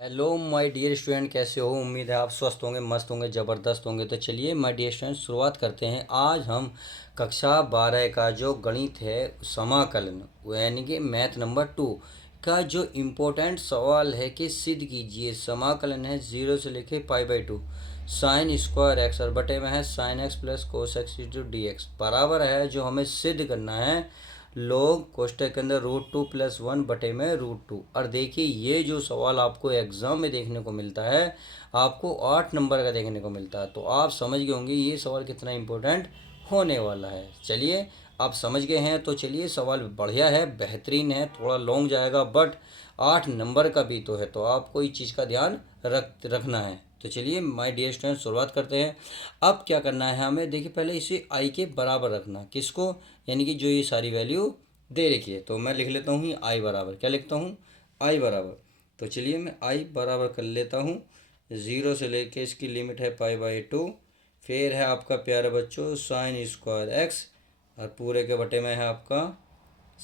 Hello my dear student, कैसे हो? उम्मीद है आप स्वस्थ होंगे, मस्त होंगे, ज़बरदस्त होंगे। तो चलिए माय डियर स्टूडेंट, शुरुआत करते हैं। आज हम कक्षा 12 का जो गणित है, समाकलन, यानी कि मैथ नंबर 2 का जो इम्पोर्टेंट सवाल है कि सिद्ध कीजिए। समाकलन है 0 से लेके पाई/2 साइन स्क्वायर एक्स और बटे में है sine x plus cos x into d x बराबर है। जो हमें सिद्ध करना है, लोग कोष्टक के अंदर √2 + 1 बटे में √2। और देखिए, ये जो सवाल आपको एग्जाम में देखने को मिलता है, आपको 8 नंबर का देखने को मिलता है। तो आप समझ गए होंगे ये सवाल कितना इम्पोर्टेंट होने वाला है। चलिए, आप समझ गए हैं तो चलिए, सवाल बढ़िया है, बेहतरीन है, थोड़ा लॉन्ग जाएगा बट 8 नंबर का भी तो है, तो आपको इस चीज़ का ध्यान रखना है। तो चलिए माय डियर स्टूडेंट, शुरुआत करते हैं। अब क्या करना है हमें, देखिए पहले इसे आई के बराबर रखना। किसको? यानी कि जो ये सारी वैल्यू दे रखी है। तो मैं लिख लेता हूँ आई बराबर, क्या लिखता हूँ? आई बराबर। तो चलिए मैं आई बराबर कर लेता हूँ। 0 से लेके इसकी लिमिट है पाई/2। फिर है आपका प्यारे बच्चों साइन स्क्वायर एक्स, और पूरे के बटे में है आपका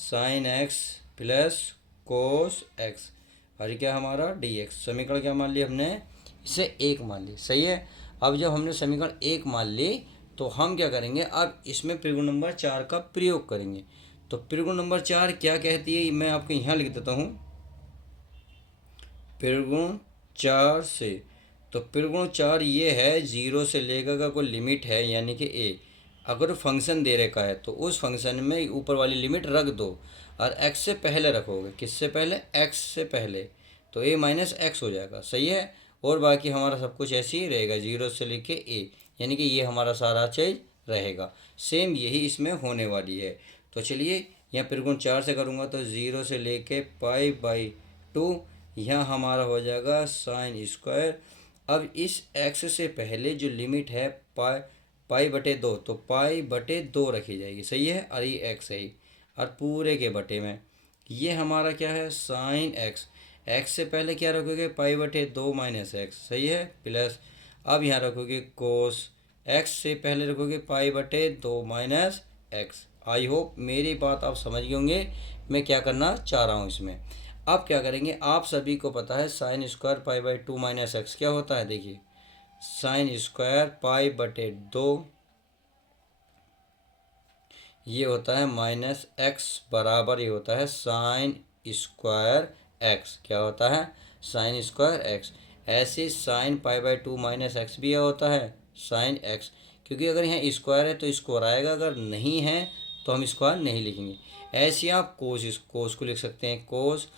sine x plus cos x, और ये क्या हमारा डी एक्स। समीकरण क्या मान लिया हमने? इसे एक मान ली। सही है। अब जब हमने समीकरण एक मान ली, तो हम क्या करेंगे, अब इसमें त्रिगुण नंबर 4 का प्रयोग करेंगे। तो त्रिगुण नंबर 4 क्या कहती है, मैं आपको यहाँ लिख देता हूँ। त्रिगुण 4 से, तो त्रिगुण 4 ये है, 0 से लेकर का कोई लिमिट है, यानी कि ए। अगर फंक्शन दे रखा है तो उस फंक्शन में ऊपर वाली लिमिट रख दो, और एक्स से पहले रखोगे। किससे पहले? एक्स से पहले। तो ए माइनस एक्स हो जाएगा। सही है। और बाकी हमारा सब कुछ ऐसे ही रहेगा, 0 से लेके ए, यानी कि ये हमारा सारा चीज रहेगा। सेम यही इसमें होने वाली है। तो चलिए, यहाँ त्रिगुण 4 से करूँगा तो 0 से लेके पाई/2, यहाँ हमारा हो जाएगा साइन स्क्वायर। अब इस एक्स से पहले जो लिमिट है पाई/2, तो पाई/2 रखी जाएगी। सही है। और ये एक्स है ही, और पूरे के बटे में ये हमारा क्या है, साइन एक्स। एक्स से पहले क्या रखोगे? पाई/2 माइनस एक्स। सही है। प्लस, अब यहाँ रखोगे कोस एक्स से पहले रखोगे पाई/2 माइनस एक्स। आई होप मेरी बात आप समझ गए होंगे मैं क्या करना चाह रहा हूँ इसमें। अब क्या करेंगे, आप सभी को पता है साइन स्क्वायर पाई/2 माइनस एक्स क्या होता है। देखिए, साइन स्क्वायर पाई/2 ये होता है माइनस एक्स, बराबर ये होता है साइन स्क्वायर एक्स। क्या होता है? Sine square x. ऐसे साइन पाई/2 माइनस एक्स भी होता है साइन एक्स, क्योंकि अगर यहाँ स्क्वायर है तो स्क्वायर आएगा, अगर नहीं है तो हम स्क्वायर नहीं लिखेंगे। ऐसे आप कोस को लिख सकते हैं। कोस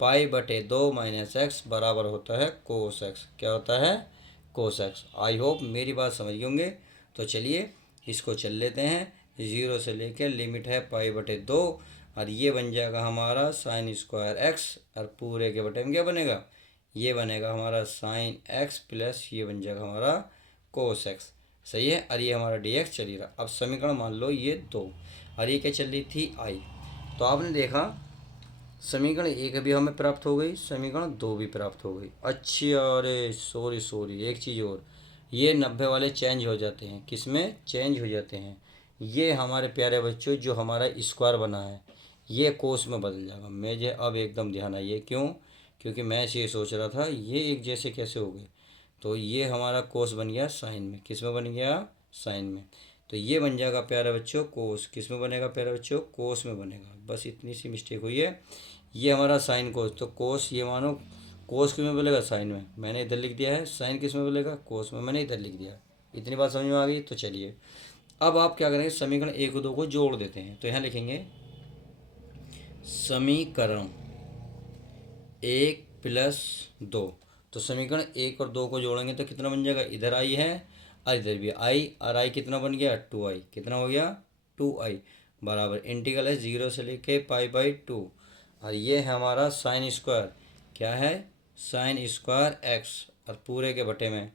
पाई/2 माइनस एक्स बराबर होता है कोस एक्स। क्या होता है? Cos x. आई होप मेरी बात समझ गए होंगे। तो चलिए इसको चल लेते हैं। 0 से लेकर लिमिट है पाई/2, और ये बन जाएगा हमारा साइन स्क्वायर एक्स, और पूरे के बटे में क्या बनेगा? ये बनेगा हमारा साइन एक्स प्लस ये बन जाएगा हमारा कोस एक्स। सही है। और ये हमारा डी एक्स चल रहा। अब समीकरण मान लो ये 2, और ये क्या चल रही थी? आई। तो आपने देखा समीकरण एक भी हमें प्राप्त हो गई, समीकरण 2 भी प्राप्त हो गई। अच्छी, अरे सॉरी सॉरी, एक चीज़ और, ये 90 वाले चेंज हो जाते हैं। किस में चेंज हो जाते हैं? ये हमारे प्यारे बच्चों, जो हमारा स्क्वायर बना है ये कोस में बदल जाएगा। मुझे अब एकदम ध्यान आइए, क्यों? क्योंकि मैं ये सोच रहा था ये एक जैसे कैसे हो गए। तो ये हमारा कोस बन गया साइन में। किस में बन गया? साइन में। तो ये बन जाएगा प्यारे बच्चों कोस। किस में बनेगा प्यारे बच्चों? कोस में बनेगा। बस इतनी सी मिस्टेक हुई है। ये हमारा साइन कोस, तो कोस ये मानो कोस किस में बोलेगा? साइन में। मैंने इधर लिख दिया है। साइन किस में बोलेगा? कोस में। मैंने इधर लिख दिया। इतनी बात समझ में आ गई। तो चलिए, अब आप क्या करेंगे, समीकरण 1 और 2 को जोड़ देते हैं। तो यहाँ लिखेंगे समीकरण 1 + 2। तो समीकरण 1 और 2 को जोड़ेंगे तो कितना बन जाएगा? इधर आई है और इधर भी आई, और आई कितना बन गया? 2i। कितना हो गया? 2i बराबर इंटीग्रल है 0 से लेके पाई/2, और ये है हमारा साइन स्क्वायर। क्या है? साइन स्क्वायर एक्स, और पूरे के बटे में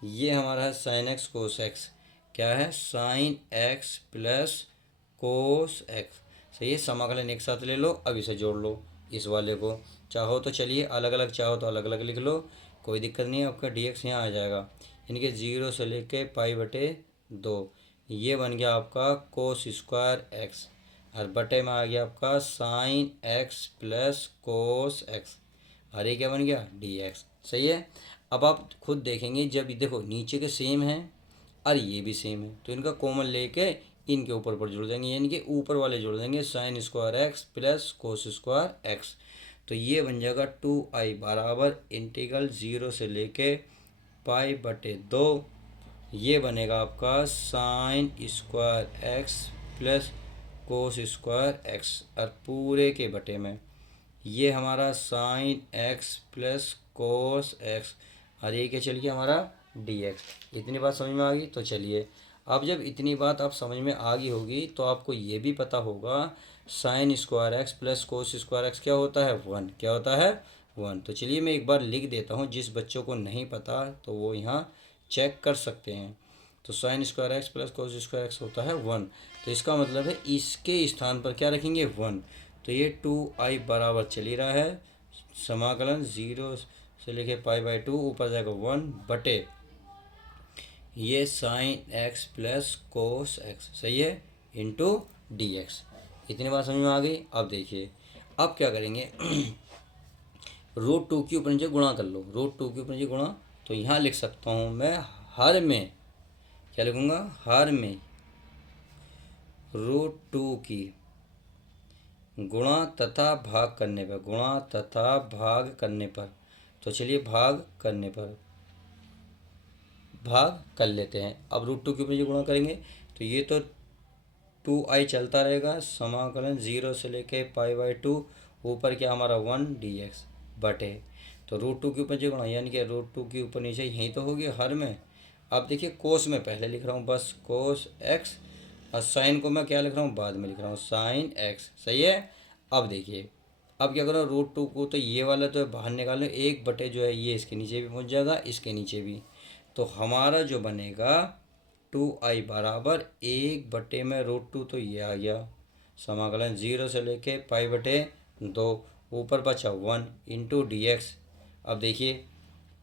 ये हमारा है साइन एक्स कोस एक्स। क्या है? Sine x plus cos x. सही है। समाकलन एक साथ ले लो। अब इसे जोड़ लो, इस वाले को। चाहो तो चलिए अलग अलग, चाहो तो अलग अलग लिख लो, कोई दिक्कत नहीं है। आपका डी एक्स यहाँ आ जाएगा, यानी कि 0 से लेके पाई/2। ये बन गया आपका कोस स्क्वायर एक्स, और बटे में आ गया आपका sine x plus cos x. और ये क्या बन गया डी एक्स। सही है। अब आप खुद देखेंगे जब देखो नीचे के सेम है और ये भी सेम है तो इनका कॉमन लेके इनके ऊपर पर जुड़ देंगे, यानी कि ऊपर वाले जुड़ देंगे sine square x plus cos square x. तो ये बन जाएगा 2i बराबर इंटीग्रल 0 से लेके पाई बटे 2, ये बनेगा आपका sine square x plus cos square x और पूरे के बटे में ये हमारा sine x plus cos x और ये क्या चल गया हमारा डी एक्स। इतनी बात समझ में आ गई। तो चलिए अब जब इतनी बात आप समझ में आ गई होगी तो आपको ये भी पता होगा sine square x plus cos square x क्या होता है 1। क्या होता है 1। तो चलिए मैं एक बार लिख देता हूँ, जिस बच्चों को नहीं पता तो वो यहाँ चेक कर सकते हैं। तो sine square x plus cos square x होता है 1। तो इसका मतलब है इसके स्थान पर क्या रखेंगे 1। तो ये 2i बराबर चल ही रहा है समाकलन 0 से लेके पाई बाई 2 ऊपर जाएगा 1 बटे ये sine x plus cos x. सही है इंटू डी एक्स। इतनी बात समझ में आ गई। अब देखिए अब क्या करेंगे रूट 2 के ऊपर नीचे गुणा कर लो, रूट 2 के ऊपर नीचे गुणा। तो यहाँ लिख सकता हूँ मैं हर में क्या लिखूँगा, हर में रूट 2 की गुणा तथा भाग करने पर, गुणा तथा भाग करने पर। तो चलिए भाग करने पर भाग कर लेते हैं। अब रूट 2 के ऊपर जो गुणा करेंगे तो ये तो 2i चलता रहेगा समाकलन 0 से लेके पाई बाई 2 ऊपर क्या हमारा 1 डी एक्स बटे। तो रूट 2 के ऊपर जो गुणा यानी कि रूट 2 के ऊपर नीचे यहीं तो होगी हर में। अब देखिए कोस में पहले लिख रहा हूँ बस कोस एक्स और साइन को मैं क्या लिख रहा हूँ बाद में लिख रहा हूँ साइन एक्स। सही है। अब देखिए अब क्या करो रूट 2 को तो ये वाला तो बाहर निकालो, एक बटे जो है ये इसके नीचे भी पहुँच जाएगा इसके नीचे भी। तो हमारा जो बनेगा 2i बराबर 1 बटे में रूट 2 तो ये आ गया समाकलन 0 से लेके पाई बटे 2 ऊपर बचा 1 इंटू डी एक्स। अब देखिए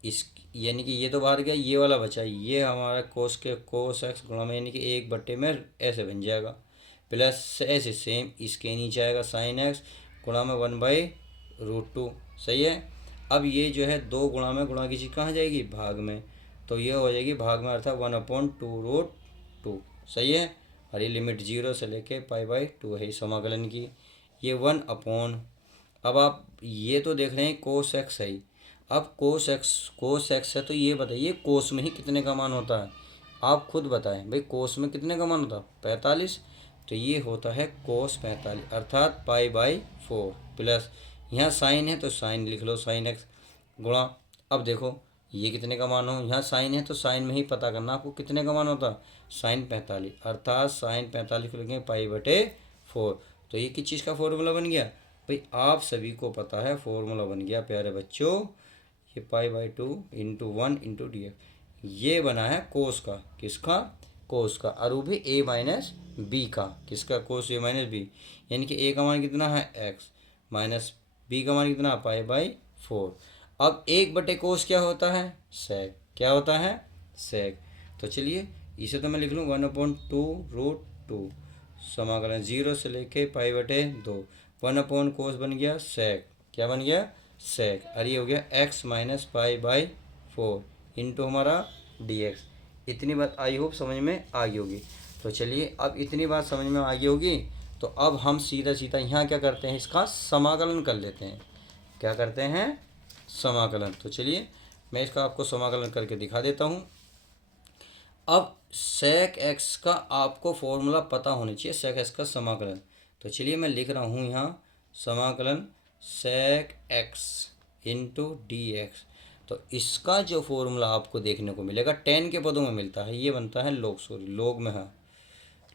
इस यानी कि ये तो बाहर गया, ये वाला बचा, ये हमारा कोस के कोस एक्स गुणा में यानी कि 1 बटे में ऐसे बन जाएगा प्लस ऐसे सेम इसके नीचे आएगा साइन एक्स गुणा में 1 बाई रूट 2। सही है। अब ये जो है 2 गुणा में गुणा की चीज़ कहाँ जाएगी भाग में, तो ये हो जाएगी भाग में अर्थात 1/2 रूट 2। सही है। और ये लिमिट 0 से लेके पाई बाई 2 है समाकलन की, ये 1 अब आप ये तो देख रहे हैं कोस एक्स है। अब कोस एक्स है तो ये बताइए कोस में ही कितने का मान होता है, आप खुद बताएं भाई कोस में कितने का मान होता है 45। तो ये होता है कोस 45 अर्थात पाई बाई 4 प्लस यहाँ साइन है तो साइन लिख लो साइन एक्स गुणा। अब देखो ये कितने का मान हो, यहाँ साइन है तो साइन में ही पता करना आपको कितने का मान होता साइन 45 अर्थात साइन 45 को लिखेंगे पाई बटे 4। तो ये किस चीज़ का फॉर्मूला बन गया भाई, आप सभी को पता है फॉर्मूला बन गया प्यारे बच्चों, ये pi by 2 into 1 into d x. ये बना है कोस का, किसका कोस का, और वो भी a माइनस बी का, किसका कोस a माइनस बी। यानी कि a का मान कितना है x माइनस b का मान कितना पाई बाई 4। अब 1 बटे कोस क्या होता है सेक, क्या होता है सेक। तो चलिए इसे तो मैं लिख लूँ 1/2 रूट 2 समाकलन 0 से लेके पाई बटे 2 1 कोस बन गया सेक, क्या बन गया सेक। और ये हो गया x minus pi by 4 into हमारा डी एक्स। इतनी बात आई होप समझ में आ गई होगी। तो चलिए अब इतनी बात समझ में आ गई होगी तो अब हम सीधा सीधा यहाँ क्या करते हैं इसका समाकलन कर लेते हैं। क्या करते हैं समाकलन। तो चलिए मैं इसका आपको समाकलन करके दिखा देता हूँ। अब सेक एक्स का आपको फॉर्मूला पता होना चाहिए, सेक एक्स का समाकलन। तो चलिए मैं लिख रहा हूँ यहाँ समाकलन sec x into d x. तो इसका जो फॉर्मूला आपको देखने को मिलेगा 10 के पदों में मिलता है, ये बनता है लॉग में है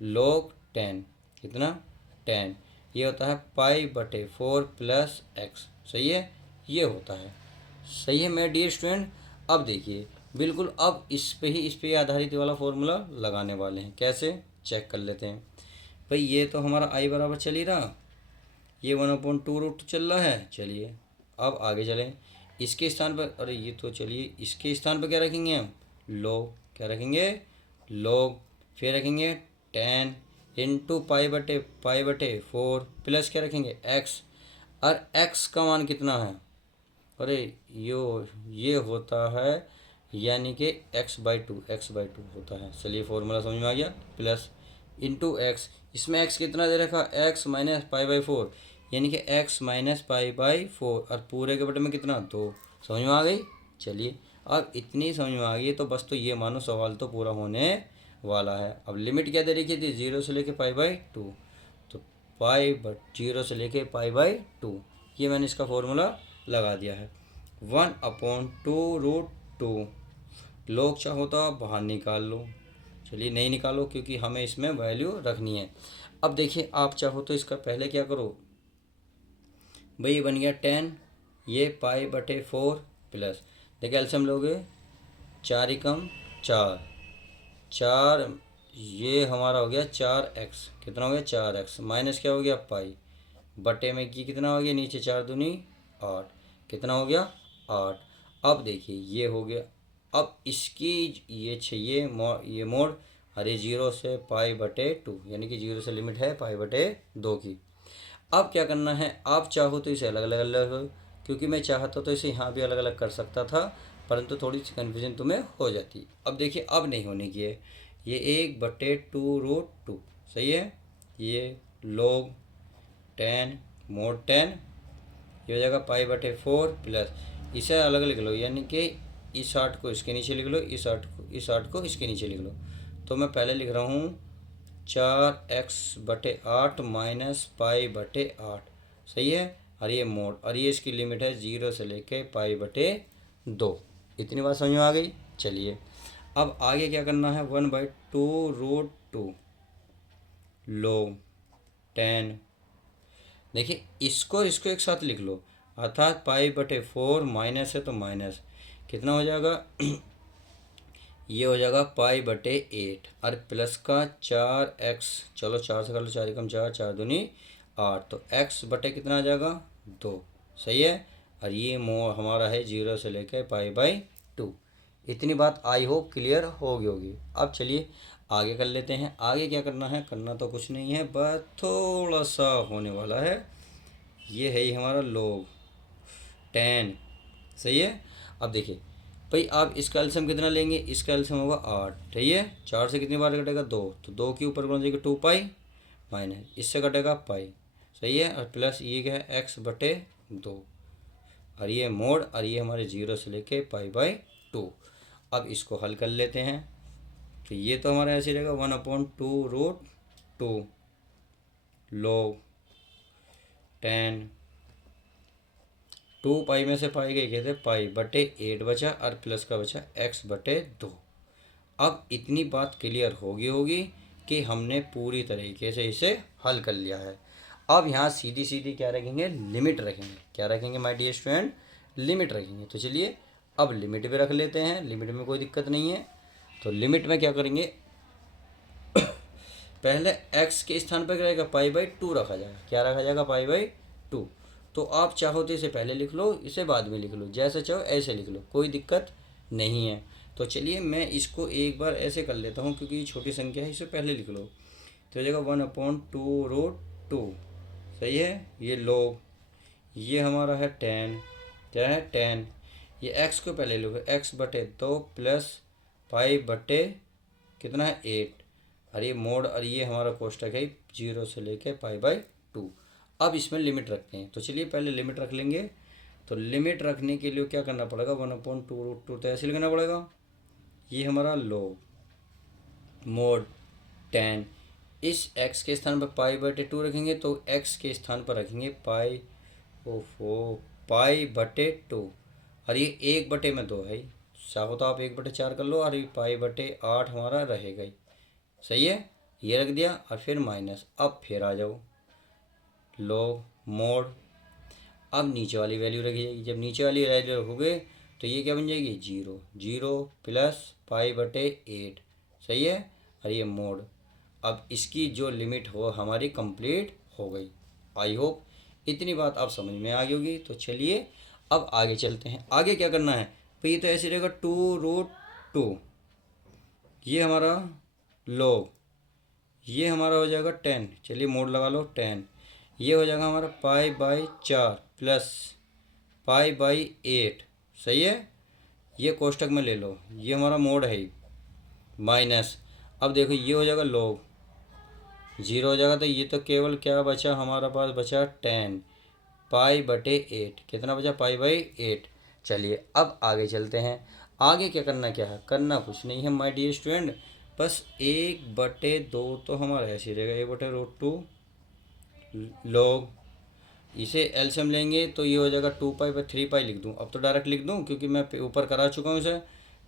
log 10 कितना 10, ये होता है पाई बटे 4 प्लस एक्स। सही है ये होता है। सही है मेरे डियर स्टूडेंट। अब देखिए बिल्कुल अब इस पे ही आधारित वाला फॉर्मूला लगाने वाले हैं, कैसे चेक कर लेते हैं। भाई ये तो हमारा आई बराबर चल ही रहा, ये 1/2 रूट चल रहा है। चलिए अब आगे चलें, इसके स्थान पर, अरे ये तो चलिए इसके स्थान पर क्या रखेंगे हम log, क्या रखेंगे log, फिर रखेंगे 10 इंटू पाई बटे 4 प्लस क्या रखेंगे x। और x का मान कितना है अरे ये होता है यानी कि x/2 होता है। चलिए फॉर्मूला समझ में आ गया। प्लस इंटू एक्स, इसमें x कितना दे रखा, x minus pi by four, यानी कि x minus pi by four, और पूरे के बटे में कितना, 2। समझ में आ गई। चलिए अब इतनी समझ में आ गई तो बस तो ये मानो सवाल तो पूरा होने वाला है। अब लिमिट क्या दे रखी थी, 0 से लेके पाई/2, तो जीरो से लेके पाई/2, ये मैंने इसका फॉर्मूला लगा दिया है। 1/2√2, लोग चाहो तो आप बाहर निकाल लो। चलिए नहीं निकालो क्योंकि हमें इसमें वैल्यू रखनी है। अब देखिए आप चाहो तो इसका पहले क्या करो भाई, ये बन गया 10, ये पाई/4 प्लस, देखिए एल्सियम लोगे, 4 × 4, 4, ये हमारा हो गया 4x, कितना हो गया 4x, माइनस क्या हो गया पाई, बटे में की कितना हो गया, नीचे 4×2 8, कितना हो गया 8। अब देखिए ये हो गया। अब इसकी ये चाहिए ये मोड़, अरे 0 से पाई/2, यानी कि 0 से लिमिट है पाई/2 की। अब क्या करना है, आप चाहो तो इसे अलग अलग अलग हो, क्योंकि मैं चाहता तो इसे यहाँ भी अलग अलग कर सकता था, परंतु थोड़ी सी कन्फ्यूजन तुम्हें हो जाती। अब देखिए अब नहीं होने की है, ये 1/2√2 सही है। ये log 10 mod 10, ये हो जाएगा पाई/4 प्लस, इसे अलग लिख लो, यानी कि इस 8 को इसके नीचे लिख लो, इस 8 को इसके नीचे लिख लो। तो मैं पहले लिख रहा हूँ 4x/8 माइनस पाई/8, सही है। और ये मोड, और ये इसकी लिमिट है 0 से लेके पाई/2। इतनी बात समझ में आ गई। चलिए अब आगे क्या करना है, 1/2√2 log 10, देखिए इसको और इसको एक साथ लिख लो, अर्थात पाई/4 माइनस है तो माइनस, कितना हो जाएगा ये हो जाएगा पाई/8, और प्लस का 4x, चलो 4 से कर लो, 4 × 4, 4×2 8, तो x बटे कितना आ जाएगा 2, सही है। और ये हमारा है 0 से लेकर पाई/2। इतनी बात आई होप क्लियर होगी। अब चलिए आगे कर लेते हैं। आगे क्या करना है, करना तो कुछ नहीं है, बस थोड़ा सा होने वाला है। ये है ही हमारा log 10, सही है। अब देखिए भाई आप इसका एल्सियम कितना लेंगे, इसका एल्सियम होगा 8, ठीक है। 4 से कितनी बार कटेगा 2, तो 2 के ऊपर बन जाएगा 2 पाई, माइनस इससे कटेगा पाई, सही है। और प्लस ये क्या है x/2, और ये मोड, और ये हमारे 0 से लेके पाई/2। अब इसको हल कर लेते हैं, तो ये तो हमारा ऐसे रहेगा 1/2√2 log 10, 2 पाई में से पाई गई कहते पाई/8 बचा, और प्लस का बचा x/2। अब इतनी बात क्लियर होगी कि हमने पूरी तरीके से इसे हल कर लिया है। अब यहाँ सीधी सीधी क्या रखेंगे, लिमिट रखेंगे। क्या रखेंगे माय डियर स्टूडेंट, लिमिट रखेंगे। तो चलिए अब लिमिट भी रख लेते हैं, लिमिट में कोई दिक्कत नहीं है। तो लिमिट में क्या करेंगे, पहले x के स्थान पर क्या रहेगा पाई/2 रखा जाएगा। क्या रखा जाएगा पाई/2। तो आप चाहो तो इसे पहले लिख लो, इसे बाद में लिख लो, जैसे चाहो ऐसे लिख लो, कोई दिक्कत नहीं है। तो चलिए मैं इसको एक बार ऐसे कर लेता हूँ, क्योंकि ये छोटी संख्या है, इसे पहले लिख लो। तो हो जाएगा 1/2√2, सही है। ये log, ये हमारा है 10, क्या है 10, ये x को पहले लिखो, x/2 प्लस पाई/, कितना है 8, और ये मोड, और ये हमारा कोष्टक है 0 से लेके पाई/2। अब इसमें लिमिट रखते हैं। तो चलिए पहले लिमिट रख लेंगे। तो लिमिट रखने के लिए क्या करना पड़ेगा, 1/2√2 तो ऐसे लिखना पड़ेगा। ये हमारा log मोड 10, इस x के स्थान पर पाई/2 रखेंगे, तो x के स्थान पर रखेंगे पाई/2, और ये 1/2 है, चाहो तो आप 1/4 कर लो, और ये पाई/8 हमारा रहेगा ही, सही है। ये रख दिया, और फिर माइनस। अब फिर आ जाओ log मोड, अब नीचे वाली वैल्यू रखी जाएगी। जब नीचे वाली वैल्यू रखोगे तो ये क्या बन जाएगी 0, 0 प्लस पाई/8, सही है। और ये मोड, अब इसकी जो लिमिट हो हमारी कंप्लीट हो गई। आई होप इतनी बात आप समझ में आ गई होगी। तो चलिए अब आगे चलते हैं। आगे क्या करना है, तो ये तो ऐसे रहेगा 2√2, ये हमारा log, ये हमारा हो जाएगा 10, चलिए मोड लगा लो 10, ये हो जाएगा हमारा पाई/4 प्लस पाई बाई 8, सही है। ये कोष्टक में ले लो, ये हमारा मोड है माइनस। अब देखो ये हो जाएगा log, 0 हो जाएगा, तो ये तो केवल क्या बचा हमारा पास, बचा 10 पाई बटे 8, कितना बचा, पाई बाई 8। चलिए अब आगे चलते हैं। आगे क्या करना, क्या है करना, कुछ नहीं है माय डियर स्टूडेंट, बस 1/2 तो हमारा ऐसे ही रहेगा, 1/√2 log, इसे एलसीएम लेंगे तो ये हो जाएगा 2 पाई/3 पाई लिख दूँ, अब तो डायरेक्ट लिख दूँ क्योंकि मैं ऊपर करा चुका हूँ इसे।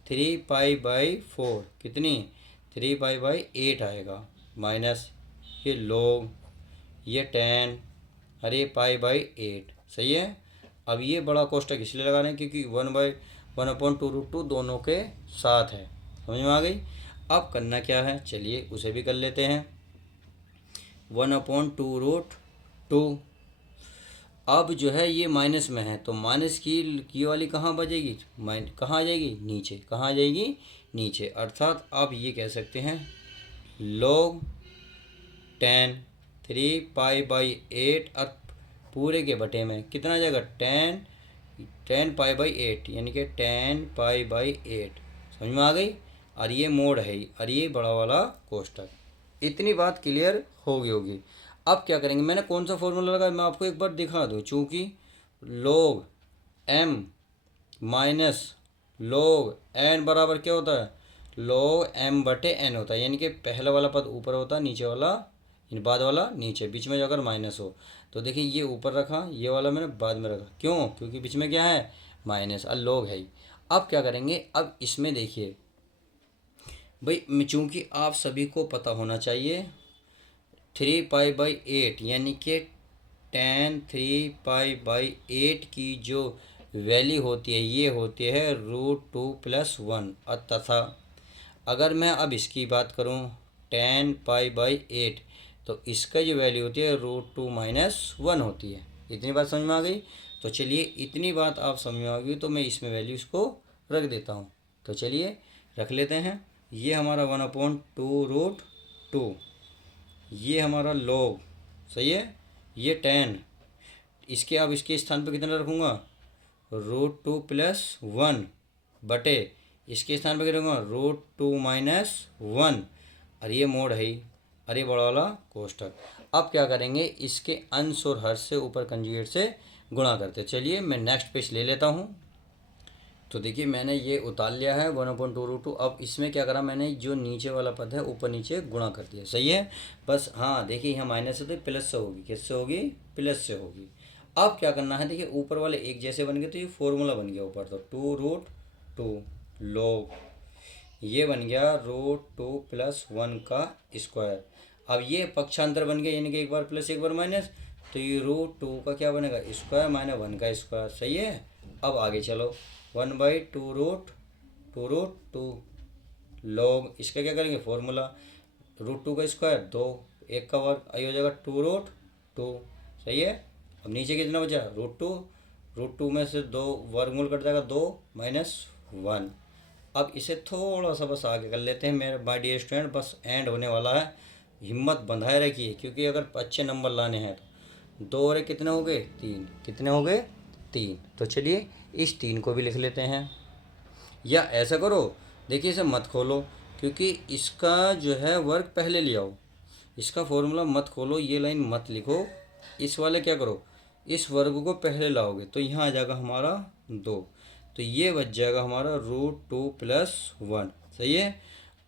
3 पाई/4 कितनी, 3 पाई/8 आएगा, माइनस ये log, ये 10, अरे पाई/8, सही है। अब ये बड़ा कोष्टक इसलिए लगा रहे हैं क्योंकि 1/1/2√2 दोनों के साथ है, समझ में आ गई। अब करना क्या है, चलिए उसे भी कर लेते हैं। 1/2√2, अब जो है ये माइनस में है तो माइनस की वाली कहाँ बजेगी, कहाँ आ जाएगी, नीचे, कहाँ आ जाएगी, नीचे। अर्थात आप ये कह सकते हैं log 10, 3 पाई/8 और पूरे के बटे में कितना आ जाएगा, 10 पाई/8, यानी कि 10 पाई/8, समझ में आ गई। और ये मोड है और ये बड़ा वाला कोष्टक। इतनी बात क्लियर होगी होगी। अब क्या करेंगे, मैंने कौन सा फॉर्मूला लगाया मैं आपको एक बार दिखा दूँ, चूँकि log m minus log n बराबर क्या होता है, log m बटे n होता है, यानी कि पहला वाला पद ऊपर होता है, नीचे वाला, बाद वाला नीचे, बीच में अगर माइनस हो तो देखिए ये ऊपर रखा, ये वाला मैंने बाद में रखा, क्यों, क्योंकि बीच में क्या है, माइनस, और log है। अब क्या करेंगे, अब इसमें देखिए भाई, चूँकि आप सभी को पता होना चाहिए 3 पाई/8 यानी कि 3 पाई/8 की जो वैल्यू होती है ये होती है √2 + 1, तथा अगर मैं अब इसकी बात करूं 10 पाई/8 तो इसका जो वैल्यू होती है √2 - 1 होती है। इतनी बात समझ में आ गई। तो चलिए इतनी बात आप समझ में आ गई तो मैं इसमें वैल्यू इसको रख देता हूँ। तो चलिए रख लेते हैं, ये हमारा 1/2√2, ये हमारा log, सही है, ये 10, इसके अब इसके स्थान पे कितना रखूँगा, √2 + 1 बटे, इसके स्थान पे क्या रखूँगा, √2 - 1, और ये मोड है, अरे बड़ा वाला कोष्टक। अब क्या करेंगे, इसके अंश और हर से ऊपर कंजुगेट से गुणा करते। चलिए मैं नेक्स्ट पेज ले लेता हूँ। तो देखिए मैंने ये उतार लिया है 1/2√2। अब इसमें क्या करा मैंने, जो नीचे वाला पद है ऊपर नीचे गुणा कर दिया, सही है। बस हाँ देखिए यहाँ माइनस है तो प्लस से होगी, किससे होगी, प्लस से होगी। अब क्या करना है, देखिए ऊपर वाले एक जैसे बन गए तो ये फॉर्मूला बन गया ऊपर, तो 2√2 log, ये बन गया √2 + 1 का स्क्वायर। अब ये पक्षांतर बन गया, यानी कि एक बार प्लस एक बार माइनस, तो ये √2 का क्या बनेगा, स्क्वायर माइनस 1 का स्क्वायर, सही है। अब आगे चलो, 1/2√2 log, इसका क्या करेंगे फॉर्मूला, √2 का स्क्वायर 2, 1 का वर्ग, आई हो जाएगा 2√2, सही है। अब नीचे कितना बचा, √2 में से 2 वर्गमूल कट जाएगा, 2 - 1। अब इसे थोड़ा सा बस आगे कर लेते हैं मेरे माय डियर स्टूडेंट, बस एंड होने वाला है, हिम्मत बंधाए रखिए क्योंकि अगर अच्छे नंबर लाने हैं तो 2 और 1 कितने हो गए, 3, कितने हो गए, 3। तो चलिए इस 3 को भी लिख लेते हैं, या ऐसा करो, देखिए इसे मत खोलो क्योंकि इसका जो है वर्ग पहले ले आओ, इसका फॉर्मूला मत खोलो, ये लाइन मत लिखो, इस वाले क्या करो, इस वर्ग को पहले लाओगे तो यहाँ आ जाएगा हमारा 2, तो ये बच जाएगा हमारा √2 + 1, सही है।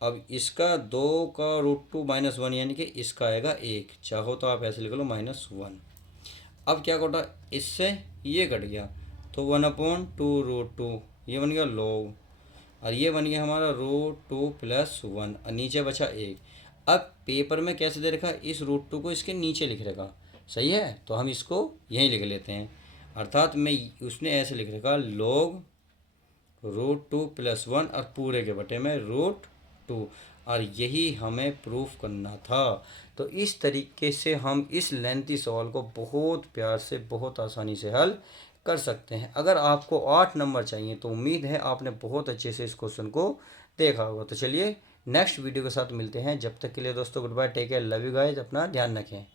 अब इसका 2 का √2 - 1 यानी कि इसका आएगा 1, चाहो तो आप ऐसे लिख लो -1। अब क्या कटा, इससे ये कट गया तो 1/2√2 ये बन गया log, और ये बन गया हमारा √2 + 1, और नीचे बचा 1। अब पेपर में कैसे दे रखा है, इस √2 को इसके नीचे लिख रखा, सही है, तो हम इसको यहीं लिख लेते हैं। अर्थात मैं उसने ऐसे लिख रखा log √2 + 1 और पूरे के बटे में √2, और यही हमें प्रूफ करना था। तो इस तरीके से हम इस लेंथी सवाल को बहुत प्यार से बहुत आसानी से हल कर सकते हैं। अगर आपको 8 नंबर चाहिए तो उम्मीद है आपने बहुत अच्छे से इस क्वेश्चन को देखा होगा। तो चलिए नेक्स्ट वीडियो के साथ मिलते हैं, जब तक के लिए दोस्तों good bye, take care, love you guys, अपना ध्यान रखें।